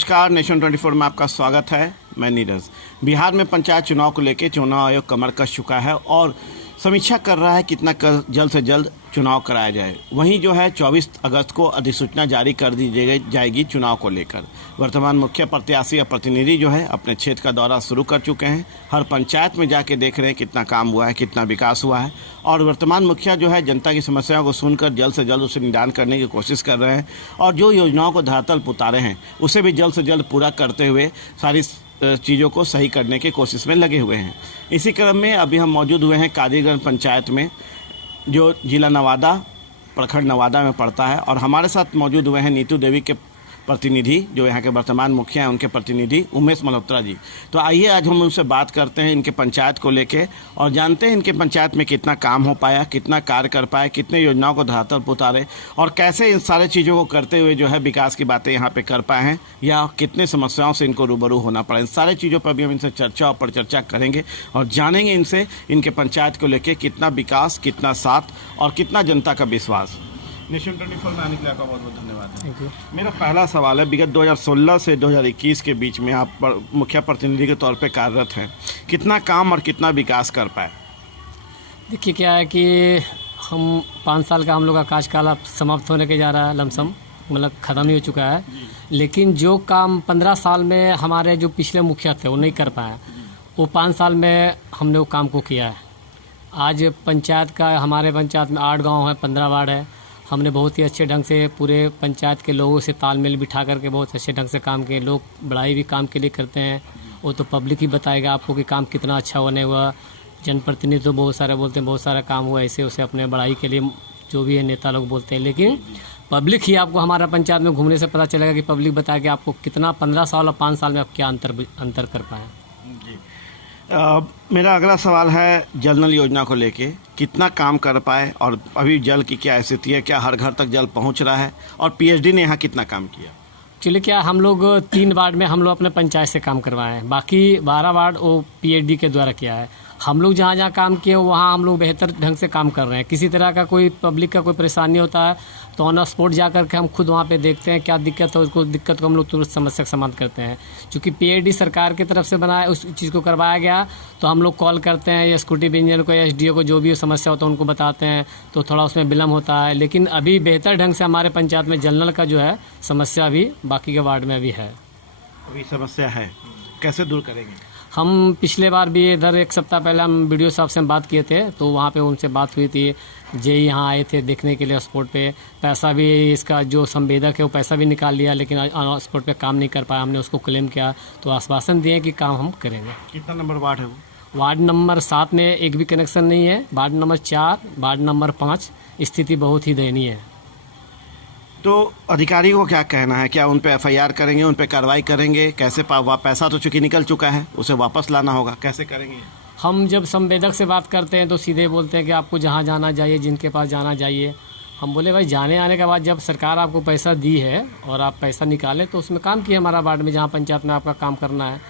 नमस्कार, नेशन 24 में आपका स्वागत है। मैं नीरज। बिहार में पंचायत चुनाव को लेकर चुनाव आयोग कमर कस चुका है और समीक्षा कर रहा है कितना जल्द से जल्द चुनाव कराया जाए। वहीं जो है 24 अगस्त को अधिसूचना जारी कर दी जाएगी चुनाव को लेकर। वर्तमान मुख्य प्रत्याशी या प्रतिनिधि जो है अपने क्षेत्र का दौरा शुरू कर चुके हैं। हर पंचायत में जाके देख रहे हैं कितना काम हुआ है, कितना विकास हुआ है और वर्तमान मुखिया जो है जनता की समस्याओं को सुनकर जल्द से जल्द उसे निदान करने की कोशिश कर रहे हैं और जो योजनाओं को धरातल पर उतारे हैं उसे भी जल्द से जल्द पूरा करते हुए सारी चीज़ों को सही करने की कोशिश में लगे हुए हैं। इसी क्रम में अभी हम मौजूद हुए हैं कादिरगंज पंचायत में, जो जिला नवादा प्रखंड नवादा में पड़ता है और हमारे साथ मौजूद हुए हैं नीतू देवी के प्रतिनिधि, जो यहाँ के वर्तमान मुखिया हैं, उनके प्रतिनिधि उमेश मल्होत्रा जी। तो आइए आज हम उनसे बात करते हैं इनके पंचायत को लेके और जानते हैं इनके पंचायत में कितना काम हो पाया, कितना कार्य कर पाए, कितने योजनाओं को धरातल पर उतारे और कैसे इन सारे चीज़ों को करते हुए जो है विकास की बातें यहाँ पे कर पाए हैं या कितने समस्याओं से इनको रूबरू होना पड़ा। इन सारे चीज़ों पर भी हम इनसे चर्चा और परिचर्चा करेंगे और जानेंगे इनसे इनके पंचायत को लेकर कितना विकास, कितना साथ और कितना जनता का विश्वास। नेशन 24 में आने के लिए आपका बहुत बहुत धन्यवाद। Thank you. मेरा पहला सवाल है, विगत 2016 से 2021 के बीच में आप मुखिया प्रतिनिधि के तौर पे कार्यरत हैं, कितना काम और कितना विकास कर पाए? देखिए क्या है कि हम 5 साल का हम लोग का कार्यकाल अब समाप्त होने के जा रहा है, लमसम मतलब ख़त्म ही हो चुका है। लेकिन जो काम 15 साल में हमारे जो पिछले मुखिया थे वो नहीं कर पाए, वो 5 साल में हमने वो काम को किया है। आज पंचायत का हमारे पंचायत में 8 गाँव है, 15 वार्ड है। हमने बहुत ही अच्छे ढंग से पूरे पंचायत के लोगों से तालमेल बिठा करके बहुत अच्छे ढंग से काम किए। लोग बड़ाई भी काम के लिए करते हैं, वो तो पब्लिक ही बताएगा आपको कि काम कितना अच्छा होने हुआ। जनप्रतिनिधि तो बहुत सारे बोलते हैं बहुत सारा काम हुआ, ऐसे उसे अपने बड़ाई के लिए जो भी है नेता लोग बोलते हैं, लेकिन पब्लिक ही आपको हमारा पंचायत में घूमने से पता चलेगा कि पब्लिक बताएगी आपको कितना 15 साल और 5 साल में आप क्या अंतर कर पाए। जी मेरा अगला सवाल है जल नल योजना को लेके, कितना काम कर पाए और अभी जल की क्या स्थिति है, क्या हर घर तक जल पहुंच रहा है और पीएचडी ने यहाँ कितना काम किया? एक्चुअली क्या हम लोग 3 वार्ड में हम लोग अपने पंचायत से काम करवाए हैं, बाकी 12 वार्ड वो पीएचडी के द्वारा किया है। हम लोग जहाँ जहाँ काम किए वहाँ हम लोग बेहतर ढंग से काम कर रहे हैं। किसी तरह का कोई पब्लिक का कोई परेशानी होता है तो ऑन स्पॉट जा कर के हम खुद वहाँ पे देखते हैं क्या दिक्कत है, उसको दिक्कत को हम लोग तुरंत समस्या का समाधान करते हैं। क्योंकि पीएचडी सरकार की तरफ से बनाया, उस चीज़ को करवाया गया तो हम लोग कॉल करते हैं या एक्जीक्यूटिव इंजीनियर को या एसडीओ को, जो भी समस्या होता है उनको बताते हैं, तो थोड़ा उसमें विलम्ब होता है। लेकिन अभी बेहतर ढंग से हमारे पंचायत में जल नल का जो है समस्या अभी बाकी के वार्ड में अभी है। अभी समस्या है, कैसे दूर करेंगे? हम पिछले बार भी इधर 1 सप्ताह पहले हम बीडीओ साहब से बात किए थे, तो वहाँ पे उनसे बात हुई थी। जेई यहाँ आए थे देखने के लिए स्पॉट पे, पैसा भी इसका जो संवेदक है वो पैसा भी निकाल लिया, लेकिन स्पॉट पे काम नहीं कर पाया। हमने उसको क्लेम किया तो आश्वासन दिए कि काम हम करेंगे। कितना नंबर वार्ड है वो? वार्ड नंबर 7 में एक भी कनेक्शन नहीं है। वार्ड नंबर 4, वार्ड नंबर 5 स्थिति बहुत ही दयनीय है। तो अधिकारी को क्या कहना है, क्या उन पे एफआईआर करेंगे, उन पे कार्रवाई करेंगे? कैसे पैसा तो चूंकि निकल चुका है, उसे वापस लाना होगा, कैसे करेंगे? हम जब संवेदक से बात करते हैं तो सीधे बोलते हैं कि आपको जहाँ जाना चाहिए, जिनके पास जाना चाहिए। हम बोले भाई जाने आने के बाद जब सरकार आपको पैसा दी है और आप पैसा निकालें तो उसमें काम किए हमारा वार्ड में, जहाँ पंचायत में आपका काम करना है,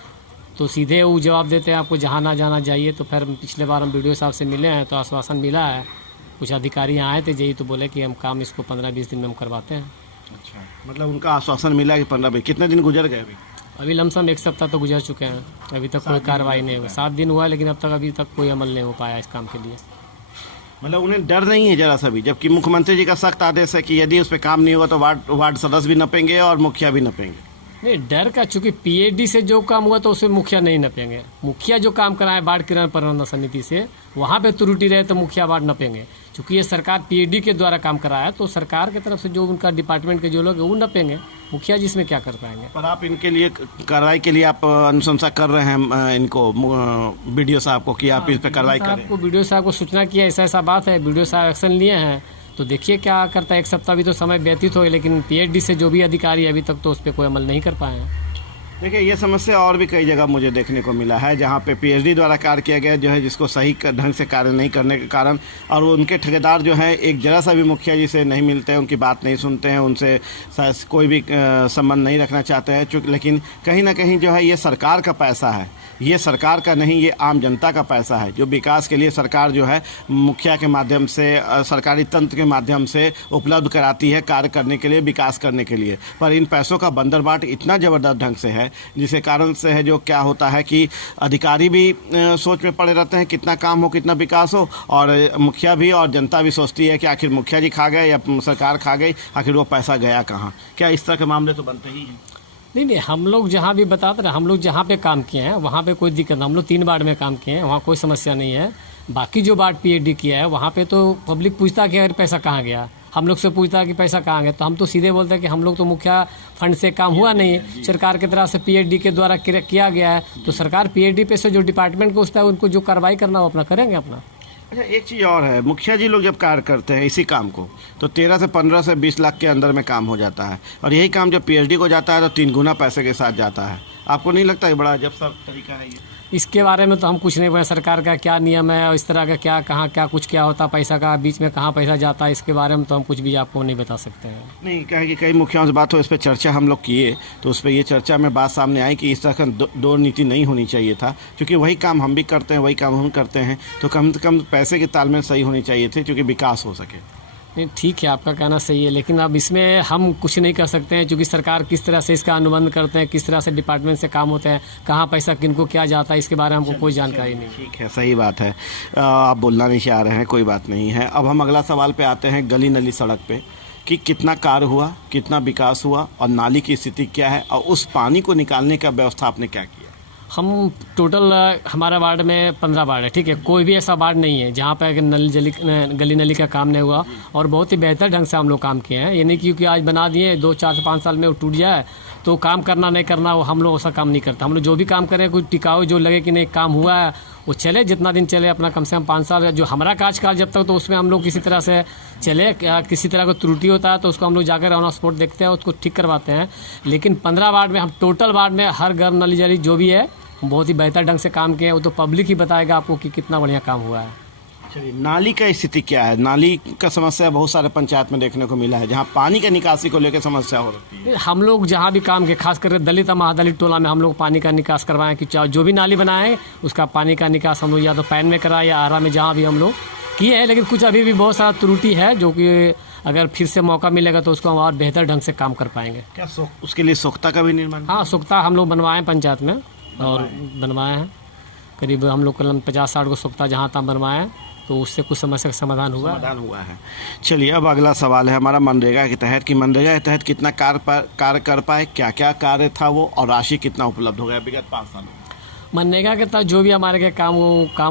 तो सीधे वो जवाब देते हैं आपको जहाँ ना जाना चाहिए। तो फिर पिछले बार हम बीडीओ साहब से मिले हैं तो आश्वासन मिला है। कुछ अधिकारी यहाँ आए थे जेई, तो बोले कि हम काम इसको 15-20 दिन में हम करवाते हैं। अच्छा, मतलब उनका आश्वासन मिला कि 15 कितने दिन गुजर गए? अभी लमसम 1 सप्ताह तो गुजर चुके हैं, अभी तक कोई कार्रवाई नहीं हुई। 7 दिन हुआ है लेकिन अब तक अभी तक कोई अमल नहीं हो पाया इस काम के लिए। मतलब उन्हें डर नहीं है जरा सा भी, जबकि मुख्यमंत्री जी का सख्त आदेश है कि यदि उस पर काम नहीं हुआ तो वार्ड सदस्य भी नपेंगे और मुखिया भी नपेंगे। नहीं, डर का, चूंकि पीएचडी से जो काम हुआ तो उसमें मुखिया नहीं नपेंगे। मुखिया जो काम कराए वार्ड किराया प्रबंधन समिति से, वहाँ पे त्रुटि रहे तो मुखिया वार्ड नपेंगे। चूंकि ये सरकार पीएचडी के द्वारा काम कराया तो सरकार की तरफ से जो उनका डिपार्टमेंट के जो लोग हैं वो नपेंगे, मुखिया जिसमें क्या कर पाएंगे। पर आप इनके लिए कार्रवाई के लिए आप अनुशंसा कर रहे हैं इनको बीडीओ साहब को कि आप इस पर कार्रवाई करें? आपको बीडीओ साहब को सूचना किया ऐसा बात है, बीडीओ साहब एक्शन लिए हैं, तो देखिए क्या करता है। 1 सप्ताह भी तो समय व्यतीत हो गया, लेकिन पीएचडी से जो भी अधिकारी अभी तक तो उस पर कोई अमल नहीं कर पाए हैं। देखिए, ये समस्या और भी कई जगह मुझे देखने को मिला है, जहाँ पे पीएचडी द्वारा कार्य किया गया जो है, जिसको सही ढंग से कार्य नहीं करने के कारण, और वो उनके ठेकेदार जो हैं एक जरा सा भी मुखिया जी से नहीं मिलते हैं, उनकी बात नहीं सुनते हैं, उनसे कोई भी संबंध नहीं रखना चाहते हैं, चूँकि लेकिन कहीं ना कहीं जो है ये सरकार का पैसा है, ये सरकार का नहीं, ये आम जनता का पैसा है, जो विकास के लिए सरकार जो है मुखिया के माध्यम से, सरकारी तंत्र के माध्यम से उपलब्ध कराती है कार्य करने के लिए, विकास करने के लिए। पर इन पैसों का बंदरबाट इतना ज़बरदस्त ढंग से है, जिसके कारण से है जो क्या होता है कि अधिकारी भी सोच में पड़े रहते हैं कितना काम हो, कितना विकास हो, और मुखिया भी और जनता भी सोचती है कि आखिर मुखिया जी खा गए या सरकार खा गई, आखिर वो पैसा गया कहाँ। क्या इस तरह के मामले तो बनते ही हैं? नहीं, हम लोग जहाँ भी बताते रहे, हम लोग जहाँ पे काम किए हैं वहाँ पे कोई दिक्कत नहीं। हम लोग 3 वार्ड में काम किए हैं, वहाँ कोई समस्या नहीं है। बाकी जो वार्ड पीएचडी किया है वहाँ पे तो पब्लिक पूछता कि अगर पैसा कहाँ गया, हम लोग से पूछता कि पैसा कहाँ गया, तो हम तो सीधे बोलते हैं कि हम लोग तो मुखिया फंड से काम हुआ नहीं है, सरकार की तरफ से पीएचडी के द्वारा किया गया है, तो सरकार पीएचडी पे से जो डिपार्टमेंट को उसका उनको जो कार्रवाई करना वो अपना करेंगे अपना। अच्छा, एक चीज़ और है, मुखिया जी लोग जब कार्य करते हैं इसी काम को, तो 13 से 15 से 20 लाख के अंदर में काम हो जाता है, और यही काम जब पीएचडी को जाता है तो 3 गुना पैसे के साथ जाता है। आपको नहीं लगता है बड़ा अजब सा तरीका है ये? इसके बारे में तो हम कुछ नहीं बोले, सरकार का क्या नियम है और इस तरह का क्या कहाँ क्या कुछ क्या होता है, पैसा का बीच में कहाँ पैसा जाता है, इसके बारे में तो हम कुछ भी आपको नहीं बता सकते हैं। नहीं, क्या है कि कई मुखियाओं से बात हो, इस पर चर्चा हम लोग किए, तो उस पर ये चर्चा में बात सामने आई कि इस तरह का दो नीति नहीं होनी चाहिए था, क्योंकि वही काम हम भी करते हैं, वही काम हम करते हैं, तो कम से कम पैसे के तालमेल सही होनी चाहिए थे, क्योंकि विकास हो सके। नहीं, ठीक है, आपका कहना सही है, लेकिन अब इसमें हम कुछ नहीं कर सकते हैं, क्योंकि सरकार किस तरह से इसका अनुबंध करते हैं, किस तरह से डिपार्टमेंट से काम होते हैं, कहाँ पैसा किनको क्या जाता है, इसके बारे में हमको कोई जानकारी नहीं। ठीक है, सही बात है, आप बोलना नहीं चाह रहे हैं, कोई बात नहीं है। अब हम अगला सवाल पे आते हैं, गली नली सड़क पे कि कितना कार्य हुआ, कितना विकास हुआ, और नाली की स्थिति क्या है, और उस पानी को निकालने का व्यवस्था आपने क्या किया? हम टोटल हमारा वार्ड में 15 वार्ड है, ठीक है, कोई भी ऐसा वार्ड नहीं है जहाँ पे गली नली का काम नहीं हुआ, और बहुत ही बेहतर ढंग से हम लोग काम किए हैं। ये नहीं क्योंकि आज बना दिए 2, 4, 5 साल में वो टूट जाए तो काम करना नहीं करना, वो हम लोग ऐसा काम नहीं करता। हम लोग जो भी काम करें कुछ टिकाऊ जो लगे कि नहीं काम हुआ है वो चले, जितना दिन चले अपना, कम से कम 5 साल जो हमारा कार्यकाल जब तक, तो उसमें हम लोग किसी तरह से चले, किसी तरह का त्रुटि होता है तो उसको हम लोग जाकर ऑन स्पॉट देखते हैं, उसको ठीक करवाते हैं। लेकिन 15 वार्ड में हम टोटल वार्ड में हर घर नली जली जो भी है बहुत ही बेहतर ढंग से काम किए हैं, वो तो पब्लिक ही बताएगा आपको कि कितना बढ़िया काम हुआ है। चलिए, नाली का स्थिति क्या है? नाली का समस्या बहुत सारे पंचायत में देखने को मिला है, जहाँ पानी के निकासी को लेकर समस्या हो रही है। हम लोग जहाँ भी काम के, खास करके दलित और महादलित टोला में हम लोग पानी का निकास करवाएं कि जो भी नाली बनाए उसका पानी का निकास हम लोग या तो पैन में कराए या आरा में, जहाँ भी हम लोग किए हैं। लेकिन कुछ अभी भी बहुत सारा त्रुटि है, जो कि अगर फिर से मौका मिलेगा तो उसको हम और बेहतर ढंग से काम कर पाएंगे। क्या उसके लिए सोख्ता का भी निर्माण? हाँ, सोख्ता हम लोग बनवाएं पंचायत में, और बनवाए हैं करीब हम लोग कल 50-60 को सोख्ता जहाँ तक बनवाए, तो उससे कुछ समस्या का समाधान हुआ है। चलिए, अब अगला सवाल है हमारा मनरेगा के तहत कि मनरेगा के तहत कितना कार्य कर पाए, क्या क्या कार्य था वो, और राशि कितना उपलब्ध हो गया विगत 5 सालों में? मनरेगा के तहत जो भी हमारे के काम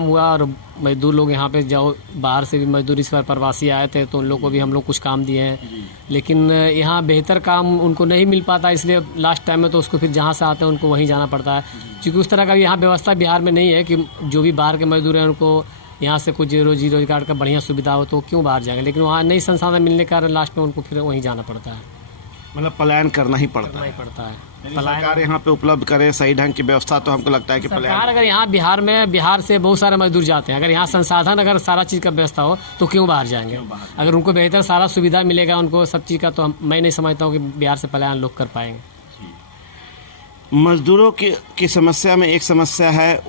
हुआ, और मजदूर लोग यहाँ पे जाओ, बाहर से भी मजदूर इस बार प्रवासी आए थे तो उन लोग को भी हम लोग कुछ काम दिए हैं, लेकिन यहाँ बेहतर काम उनको नहीं मिल पाता, इसलिए लास्ट टाइम में तो उसको फिर जहाँ से आते हैं उनको वहीं जाना पड़ता है, क्योंकि उस तरह का यहाँ व्यवस्था बिहार में नहीं है कि जो भी बाहर के मजदूर हैं उनको यहाँ से कुछ रोजी रोजगार का बढ़िया सुविधा हो तो क्यों बाहर जाएंगे, लेकिन वहाँ नई संसाधन मिलने के कारण लास्ट में उनको फिर वहीं जाना पड़ता है। मतलब पलायन करना ही पड़ता है। सरकार यहाँ पे उपलब्ध करे सही ढंग की व्यवस्था, तो हमको लगता है कि सरकार अगर यहाँ बिहार से बहुत सारे मजदूर जाते हैं, अगर यहाँ संसाधन अगर सारा चीज़ का व्यवस्था हो तो क्यों बाहर जाएंगे? अगर उनको बेहतर सारा सुविधा मिलेगा उनको सब चीज़ का, तो मैं नहीं समझता हूँ कि बिहार से पलायन लोग कर पाएंगे। मजदूरों की समस्या में एक समस्या है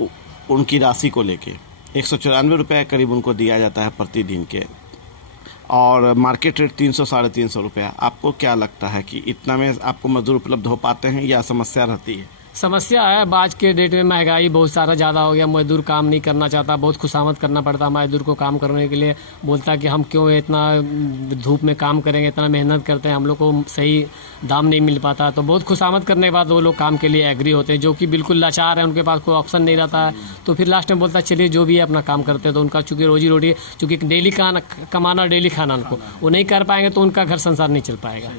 उनकी राशि को लेके, 194 रुपये करीब उनको दिया जाता है प्रतिदिन के, और मार्केट रेट 300-350 रुपया। आपको क्या लगता है कि इतना में आपको मजदूर उपलब्ध हो पाते हैं या समस्या रहती है? समस्या है, आज के डेट में महंगाई बहुत सारा ज़्यादा हो गया, मजदूर काम नहीं करना चाहता, बहुत खुशामद करना पड़ता है मजदूर को काम करने के लिए, बोलता है कि हम क्यों इतना धूप में काम करेंगे, इतना मेहनत करते हैं, हम लोग को सही दाम नहीं मिल पाता, तो बहुत खुशामद करने के बाद वो लोग काम के लिए एग्री होते हैं, जो कि बिल्कुल लाचार है, उनके पास कोई ऑप्शन नहीं रहता है, तो फिर लास्ट में बोलता है चलिए जो भी है अपना काम करते हैं, तो उनका चूँकि रोजी रोटी, चूँकि डेली कमाना डेली खाना उनको, वो नहीं कर पाएंगे तो उनका घर संसार नहीं चल पाएगा।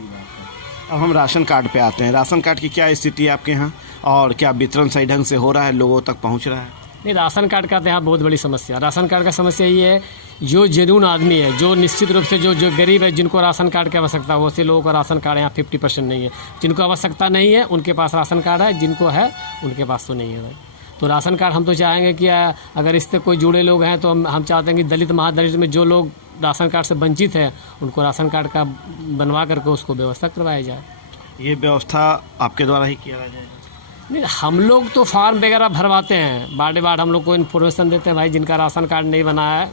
अब हम राशन कार्ड पे आते हैं, राशन कार्ड की क्या स्थिति है आपके यहाँ, और क्या वितरण सही ढंग से हो रहा है, लोगों तक पहुँच रहा है? नहीं, राशन कार्ड का तो यहाँ बहुत बड़ी समस्या, राशन कार्ड का समस्या ये है जो जेन्युइन आदमी है, जो निश्चित रूप से जो गरीब है, जिनको राशन कार्ड की आवश्यकता है, वैसे लोगों का राशन कार्ड यहाँ 50% नहीं है। जिनको आवश्यकता नहीं है उनके पास राशन कार्ड है, जिनको है उनके पास तो नहीं है भाई। तो राशन कार्ड हम तो चाहेंगे कि अगर इससे कोई जुड़े लोग हैं तो हम चाहते हैं कि दलित महादलित में जो लोग राशन कार्ड से वंचित है उनको राशन कार्ड का बनवा करके उसको व्यवस्था करवाया जाए। ये व्यवस्था आपके द्वारा ही किया जाएगा? नहीं, हम लोग तो फॉर्म वगैरह भरवाते हैं, बार हम लोग को इन्फॉर्मेशन देते हैं भाई जिनका राशन कार्ड नहीं बना है,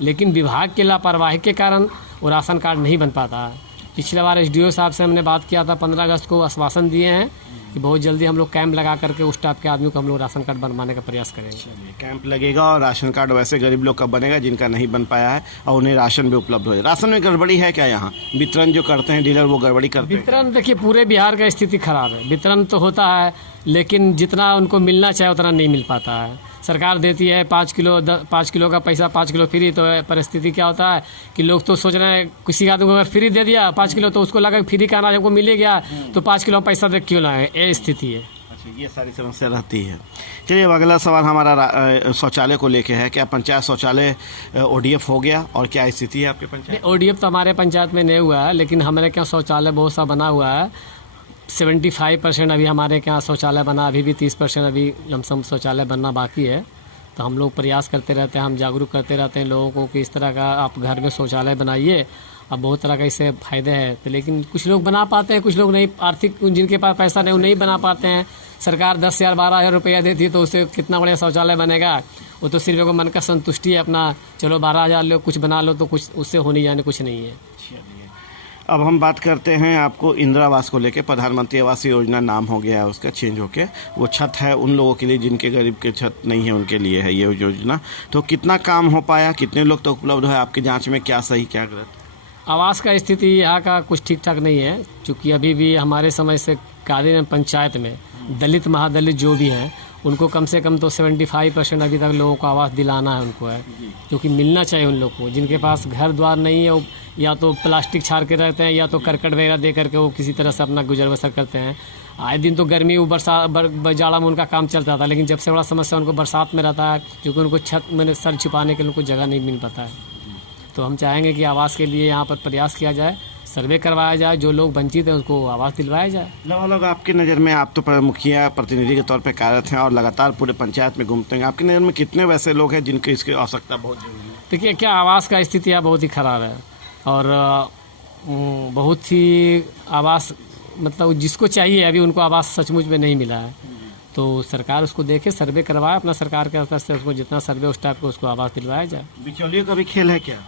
लेकिन विभाग की लापरवाही के कारण वो राशन कार्ड नहीं बन पाता है। पिछले बार एसडीओ साहब से हमने बात किया था, 15 अगस्त को आश्वासन दिए हैं कि बहुत जल्दी हम लोग कैंप लगा करके उस टाइप के आदमी को हम लोग राशन कार्ड बनवाने का प्रयास करेंगे। कैंप लगेगा और राशन कार्ड वैसे गरीब लोग का बनेगा जिनका नहीं बन पाया है और उन्हें राशन भी उपलब्ध हो। राशन में गड़बड़ी है क्या? यहाँ वितरण जो करते हैं डीलर वो गड़बड़ी करते हैं? वितरण देखिए पूरे बिहार का स्थिति खराब है। वितरण तो होता है लेकिन जितना उनको मिलना चाहिए उतना नहीं मिल पाता है। सरकार देती है 5 किलो का पैसा, 5 किलो फ्री। तो परिस्थिति क्या होता है कि लोग तो सोच रहे हैं किसी आदमी को अगर फ्री दे दिया 5 किलो तो उसको लगा फ्री का अनाज हमको मिल गया तो 5 किलो पैसा दे क्यों लाए, ये स्थिति है। अच्छा, ये सारी समस्या रहती है। चलिए अब अगला सवाल हमारा शौचालय को लेके है। क्या पंचायत शौचालय ODF हो गया और क्या स्थिति है आपके पंचायत? ODF तो हमारे पंचायत में नहीं हुआ है, लेकिन हमारे यहाँ शौचालय बहुत सा बना हुआ है। 75% अभी हमारे यहाँ शौचालय बना, अभी भी 30% अभी लमसम शौचालय बनना बाकी है। तो हम लोग प्रयास करते रहते हैं, हम जागरूक करते रहते हैं लोगों को कि इस तरह का आप घर में शौचालय बनाइए। अब बहुत तरह का इससे फ़ायदे हैं, तो लेकिन कुछ लोग बना पाते हैं, कुछ लोग नहीं, आर्थिक जिनके पास पैसा नहीं वो नहीं बना पाते हैं। सरकार 10,000 12,000 रुपया देती है तो उससे कितना बढ़िया शौचालय बनेगा। वो तो सिर्फ मन का संतुष्टि है अपना, चलो 12,000 लो कुछ बना लो, तो कुछ उससे होने जाने कुछ नहीं है। अब हम बात करते हैं आपको इंदिरा आवास को लेके। प्रधानमंत्री आवास योजना नाम हो गया है उसका चेंज होके, वो छत है उन लोगों के लिए जिनके गरीब के छत नहीं है उनके लिए है ये योजना। तो कितना काम हो पाया, कितने लोग तो उपलब्ध है आपकी जांच में, क्या सही क्या गलत? आवास का स्थिति यहाँ का कुछ ठीक ठाक नहीं है, क्योंकि अभी भी हमारे समय से कादिर पंचायत में दलित महादलित जो भी हैं उनको कम से कम तो 75% अभी तक लोगों को आवास दिलाना है उनको है, जो कि मिलना चाहिए उन लोग को। जिनके पास घर द्वार नहीं है वो या तो प्लास्टिक छाड़ के रहते हैं या तो करकट वगैरह दे करके वो किसी तरह से अपना गुजर बसर करते हैं। आए दिन तो गर्मी बरसात जाड़ा में उनका काम चलता था, लेकिन जब से बड़ा समस्या उनको बरसात में रहता है, क्योंकि उनको छत में सर छुपाने के लिए उनको जगह नहीं मिल पाता है। तो हम चाहेंगे कि आवास के लिए यहाँ पर प्रयास किया जाए, सर्वे करवाया जाए, जो लोग वंचित हैं उसको आवास दिलवाया जाए। लोग आपकी नज़र में, आप तो मुखिया प्रतिनिधि के तौर पे कार्यरत हैं और लगातार पूरे पंचायत में घूमते हैं, आपकी नज़र में कितने वैसे लोग हैं जिनकी इसकी आवश्यकता बहुत जरूरी है? देखिए क्या आवास का स्थिति यहाँ बहुत ही ख़राब है और बहुत ही आवास मतलब जिसको चाहिए अभी उनको आवास सचमुच में नहीं मिला है। तो सरकार उसको देखे, सर्वे करवाए अपना सरकार के स्तर से, उसको जितना सर्वे उस टाइप को उसको आवास दिलवाया जाए। बिचौलियों का भी खेल है क्या?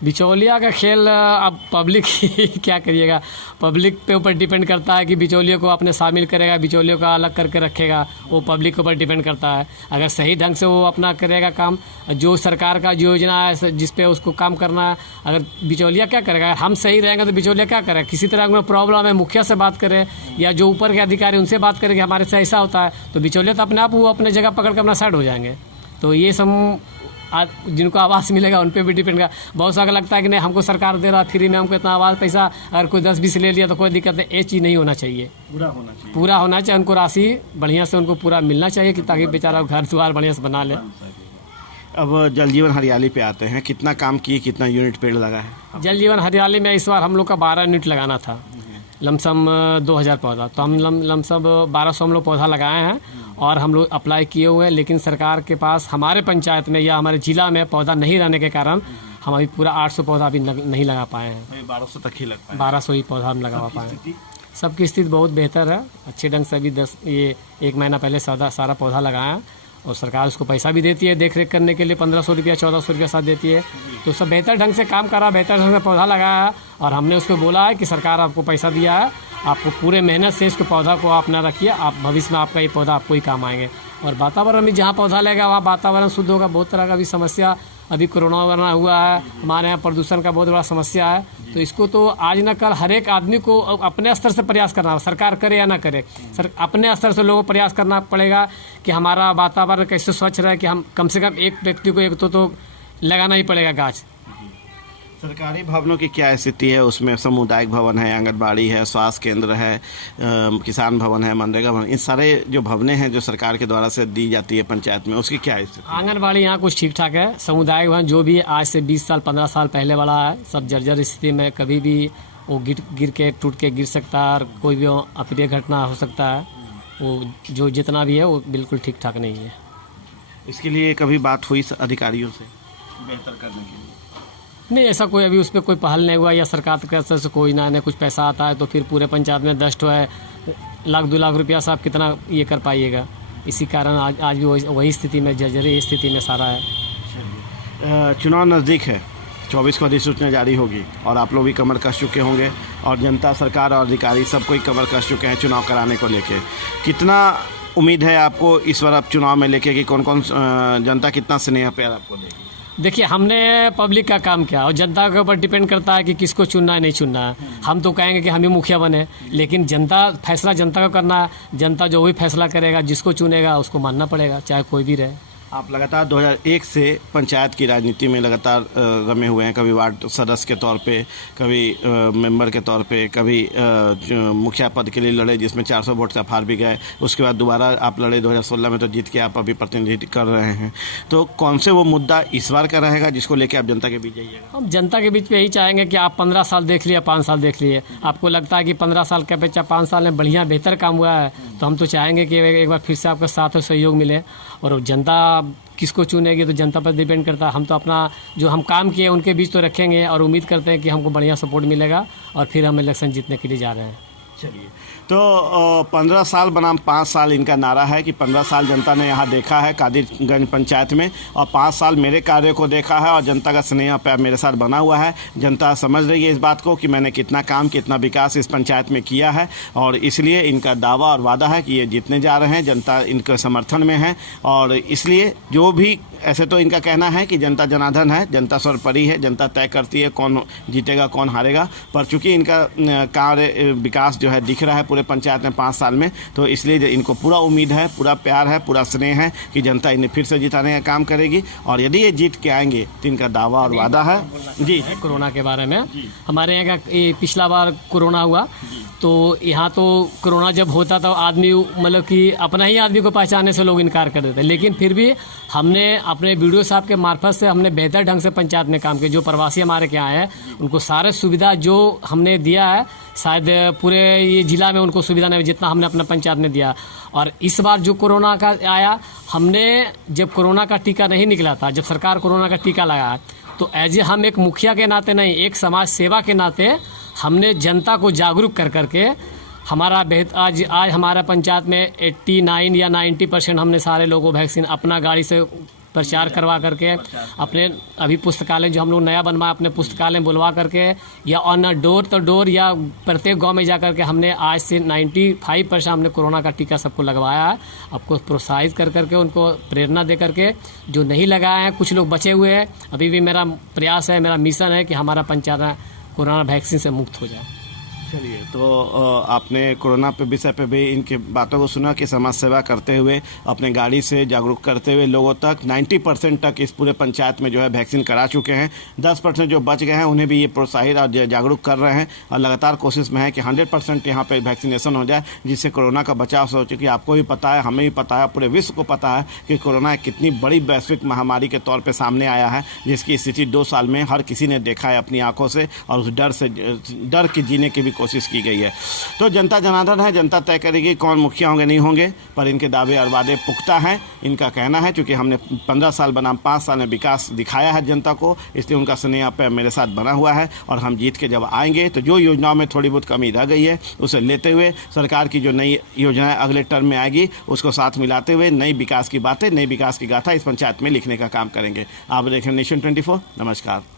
बिचौलिया का खेल अब पब्लिक ही क्या करिएगा, पब्लिक पे ऊपर डिपेंड करता है कि बिचौलियों को अपने शामिल करेगा, बिचौलियों का अलग करके रखेगा, वो पब्लिक के ऊपर डिपेंड करता है। अगर सही ढंग से वो अपना करेगा काम, जो सरकार का योजना है जिस पे उसको काम करना है, अगर बिचौलिया क्या करेगा, हम सही रहेंगे तो बिचौलिया क्या करेगा? किसी तरह का प्रॉब्लम है मुखिया से बात करे या जो ऊपर के अधिकारी उनसे बात करें कि हमारे से ऐसा होता है, तो बिचौलिया तो अपने आप वो अपने जगह पकड़ कर अपना साइड हो जाएंगे। तो ये सब जिनको आवास मिलेगा उन पे भी डिपेंड का। बहुत सा लगता है कि नहीं हमको सरकार दे रहा फ्री में, हमको इतना आवास पैसा, अगर कोई 10-20 ले लिया तो कोई दिक्कत नहीं। ये चीज़ नहीं होना चाहिए, पूरा होना चाहिए। उनको राशि बढ़िया से उनको पूरा मिलना चाहिए कि ताकि बेचारा घर द्वार बढ़िया से बना ले। अब जल जीवन हरियाली पे आते हैं, कितना काम किए, कितना यूनिट पेड़ लगा है? जल जीवन हरियाली में इस बार हम लोग का 12 यूनिट लगाना था, लमसम 2000 पौधा, तो हम लमसम 1200 हम लोग पौधा लगाए हैं और हम लोग अप्लाई किए हुए हैं। लेकिन सरकार के पास हमारे पंचायत में या हमारे ज़िला में पौधा नहीं रहने के कारण हम अभी पूरा 800 पौधा अभी नहीं लगा पाए हैं। 1200 तक ही लग पाए, 1200 ही पौधा हम लगा पाए हैं। सबकी स्थिति बहुत बेहतर है, अच्छे ढंग से अभी 1 महीना पहले सारा पौधा लगाया और सरकार उसको पैसा भी देती है देख रेख करने के लिए, 1500 रुपया 1400 रुपया साथ देती है। तो सब बेहतर ढंग से काम करा, बेहतर ढंग से पौधा लगाया और हमने उसको बोला है कि सरकार आपको पैसा दिया है, आपको पूरे मेहनत से इसको पौधा को आप ना रखिए, आप भविष्य में आपका ये पौधा आपको ही काम आएंगे। और वातावरण में जहाँ पौधा लगेगा वहाँ वातावरण शुद्ध होगा। बहुत तरह का भी समस्या, अभी कोरोना वगैरह हुआ है, हमारे यहाँ प्रदूषण का बहुत बड़ा समस्या है। तो इसको तो आज न कल हर एक आदमी को अपने स्तर से प्रयास करना है, सरकार करे या ना करे, अपने स्तर से लोगों को प्रयास करना पड़ेगा कि हमारा वातावरण कैसे स्वच्छ रहे, कि हम कम से कम एक व्यक्ति को एक तो लगाना ही पड़ेगा गाछ। सरकारी भवनों की क्या स्थिति है? उसमें सामुदायिक भवन है, आंगनबाड़ी है, स्वास्थ्य केंद्र है, किसान भवन है, मनरेगा भवन, इन सारे जो भवनें हैं जो सरकार के द्वारा से दी जाती है पंचायत में, उसकी क्या स्थिति? आंगनबाड़ी यहाँ कुछ ठीक ठाक है। सामुदायिक भवन जो भी आज से 20 साल 15 साल पहले वाला है, सब जर्जर स्थिति में, कभी भी वो गिर के टूट के गिर सकता है और कोई भी अप्रिय घटना हो सकता है। वो जो जितना भी है वो बिल्कुल ठीक ठाक नहीं है। इसके लिए कभी बात हुई अधिकारियों से बेहतर करने के लिए? नहीं, ऐसा कोई अभी उस पर कोई पहल नहीं हुआ, या सरकार की तरफ से कोई ना कुछ पैसा आता है तो फिर पूरे पंचायत में 10 है, 1-2 लाख रुपया से आप कितना ये कर पाइएगा। इसी कारण आज भी वही स्थिति में, जर्जरी स्थिति में सारा है। चुनाव नज़दीक है, 24 को अधिसूचना जारी होगी और आप लोग भी कमर कस चुके होंगे और जनता, सरकार और अधिकारी सब कोई कमर कस चुके हैं चुनाव कराने को लेके। कितना उम्मीद है आपको इस बार आप चुनाव में लेके कि कौन कौन जनता कितना स्नेह प्यार आपको देगी? देखिए, हमने पब्लिक का काम किया और जनता के ऊपर डिपेंड करता है कि किसको चुनना है नहीं चुनना है। हम तो कहेंगे कि हम ही मुखिया बने, लेकिन जनता फैसला जनता को करना है। जनता जो भी फैसला करेगा, जिसको चुनेगा उसको मानना पड़ेगा, चाहे कोई भी रहे। आप लगातार 2001 से पंचायत की राजनीति में लगातार रमे हुए हैं, कभी वार्ड सदस्य के तौर पे, कभी मेंबर के तौर पे, कभी मुखिया पद के लिए लड़े जिसमें 400 वोट से आप हार भी गए। उसके बाद दोबारा आप लड़े 2016 में, तो जीत के आप अभी प्रतिनिधित्व कर रहे हैं। तो कौन से वो मुद्दा इस बार का रहेगा जिसको लेके आप जनता के बीच जाइएगा? हम जनता के बीच में यही चाहेंगे कि आप 15 साल देख लिए, 5 साल देख लिए, आपको लगता है कि 15 साल के अपेक्षा 5 साल में बढ़िया बेहतर काम हुआ है, तो हम तो चाहेंगे कि एक बार फिर से आपका साथ और सहयोग मिले। और जनता किसको चुनेगी तो जनता पर डिपेंड करता है। हम तो अपना जो हम काम किए उनके बीच तो रखेंगे और उम्मीद करते हैं कि हमको बढ़िया सपोर्ट मिलेगा और फिर हम इलेक्शन जीतने के लिए जा रहे हैं। चलिए, तो 15 साल बनाम 5 साल इनका नारा है कि 15 साल जनता ने यहाँ देखा है कादिरगंज पंचायत में और 5 साल मेरे कार्य को देखा है और जनता का स्नेह प्यार मेरे साथ बना हुआ है। जनता समझ रही है इस बात को कि मैंने कितना काम, कितना विकास इस पंचायत में किया है और इसलिए इनका दावा और वादा है कि ये जीतने जा रहे हैं। जनता इनके समर्थन में है और इसलिए जो भी, ऐसे तो इनका कहना है कि जनता जनार्दन है, जनता सर्वोपरि है, जनता तय करती है कौन जीतेगा कौन हारेगा। पर चूंकि इनका कार्य विकास जो है दिख रहा है पूरे पंचायत में 5 साल में, तो इसलिए इनको पूरा उम्मीद है, पूरा प्यार है, पूरा स्नेह है कि जनता इन्हें फिर से जिताने का काम करेगी और यदि ये जीत के आएंगे तो इनका दावा और वादा है। जी, कोरोना के बारे में, हमारे यहाँ का पिछला बार कोरोना हुआ तो यहाँ तो कोरोना जब होता था आदमी मतलब कि अपना ही आदमी को पहचानने से लोग इनकार कर देते, लेकिन फिर भी हमने अपने वीडियो साहब के मार्फत से हमने बेहतर ढंग से पंचायत में काम किया। जो प्रवासी हमारे यहाँ हैं उनको सारे सुविधा जो हमने दिया है, शायद पूरे ये जिला में उनको सुविधा नहीं जितना हमने अपना पंचायत में दिया। और इस बार जो कोरोना का आया, हमने जब कोरोना का टीका नहीं निकला था, जब सरकार कोरोना का टीका लगाया, तो एज ए हम एक मुखिया के नाते नहीं, एक समाज सेवा के नाते हमने जनता को जागरूक कर करके हमारा आज हमारा पंचायत में 89 या 90% हमने सारे लोगों को वैक्सीन अपना गाड़ी से प्रचार करवा करके, अपने अभी पुस्तकालय जो हम लोग नया बनवाया अपने पुस्तकालय बुलवा करके या ऑन डोर टू डोर या प्रत्येक गांव में जा करके हमने आज से 95% हमने कोरोना का टीका सबको लगवाया है। आपको प्रोत्साहित कर करके उनको प्रेरणा दे करके, जो नहीं लगाए हैं कुछ लोग बचे हुए हैं, अभी भी मेरा प्रयास है, मेरा मिशन है कि हमारा पंचायत कोरोना वैक्सीन से मुक्त हो जाए। चलिए, तो आपने कोरोना पे विषय पे भी इनके बातों को सुना कि समाज सेवा करते हुए, अपने गाड़ी से जागरूक करते हुए लोगों तक 90% तक इस पूरे पंचायत में जो है वैक्सीन करा चुके हैं। 10% जो बच गए हैं उन्हें भी ये प्रोत्साहित और जागरूक कर रहे हैं और लगातार कोशिश में है कि 100% यहाँ पे वैक्सीनेशन हो जाए, जिससे कोरोना का बचाव हो। चूँकि आपको भी पता है, हमें भी पता है, पूरे विश्व को पता है कि कोरोना कितनी बड़ी वैश्विक महामारी के तौर पर सामने आया है, जिसकी स्थिति 2 साल में हर किसी ने देखा है अपनी आंखों से और उस डर के जीने की भी कोशिश की गई है। तो जनता जनार्दन है, जनता तय करेगी कौन मुखिया होंगे नहीं होंगे, पर इनके दावे और वादे पुख्ता हैं। इनका कहना है क्योंकि हमने 15 साल बनाम 5 साल में विकास दिखाया है जनता को, इसलिए उनका स्नेह पे मेरे साथ बना हुआ है और हम जीत के जब आएंगे तो जो योजनाओं में थोड़ी बहुत कमी रह गई है उसे लेते हुए सरकार की जो नई योजनाएं अगले टर्म में आएगी उसको साथ मिलाते हुए नई विकास की बातें, नई विकास की गाथा इस पंचायत में लिखने का काम करेंगे। आप देखें नेशन 24। नमस्कार।